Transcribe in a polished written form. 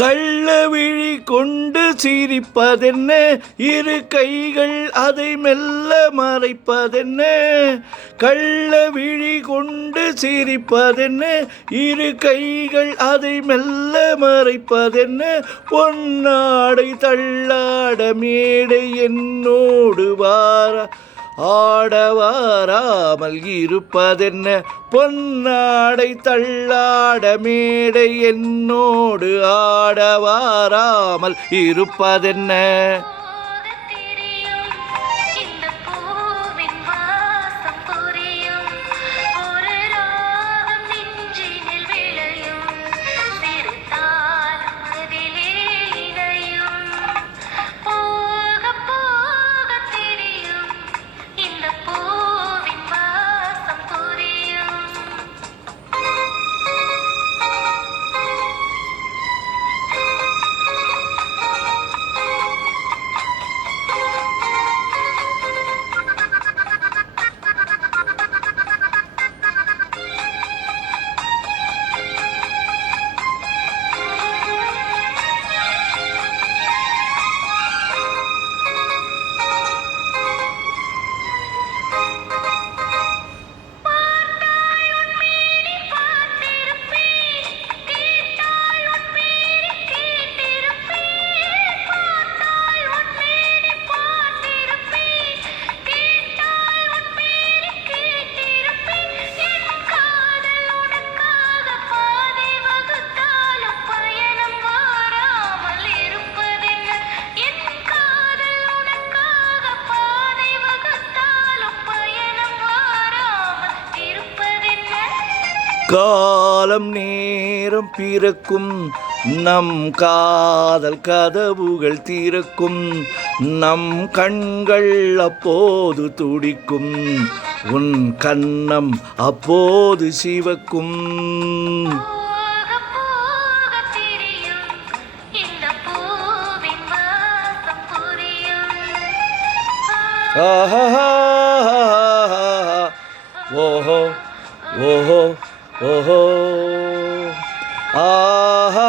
கள்ளவிழி கொண்டு சிரிப்பதென்ன, இரு கைகள் அதை மெல்ல மறைப்பதென்ன. கள்ளவிழி கொண்டு சிரிப்பதென்ன, இரு கைகள் அதை மெல்ல மறைப்பதென்ன. பொன்னாடை தள்ளாட மேடை என்னோடு வாரா, ஆடவாராமல் இருப்பதென்ன. பொன்னாடை தள்ளாட மேடை என்னோடு ஆடவாராமல் இருப்பதென்ன. காலம் நேரம் பிறக்கும், நம் காதல் கதவுகள் திறக்கும். நம் கண்கள் அப்போது துடிக்கும், உன் கன்னம் அப்போது சிவக்கும். ஆஹா ஓஹோ ஓஹோ ஓஹோ ஆஹா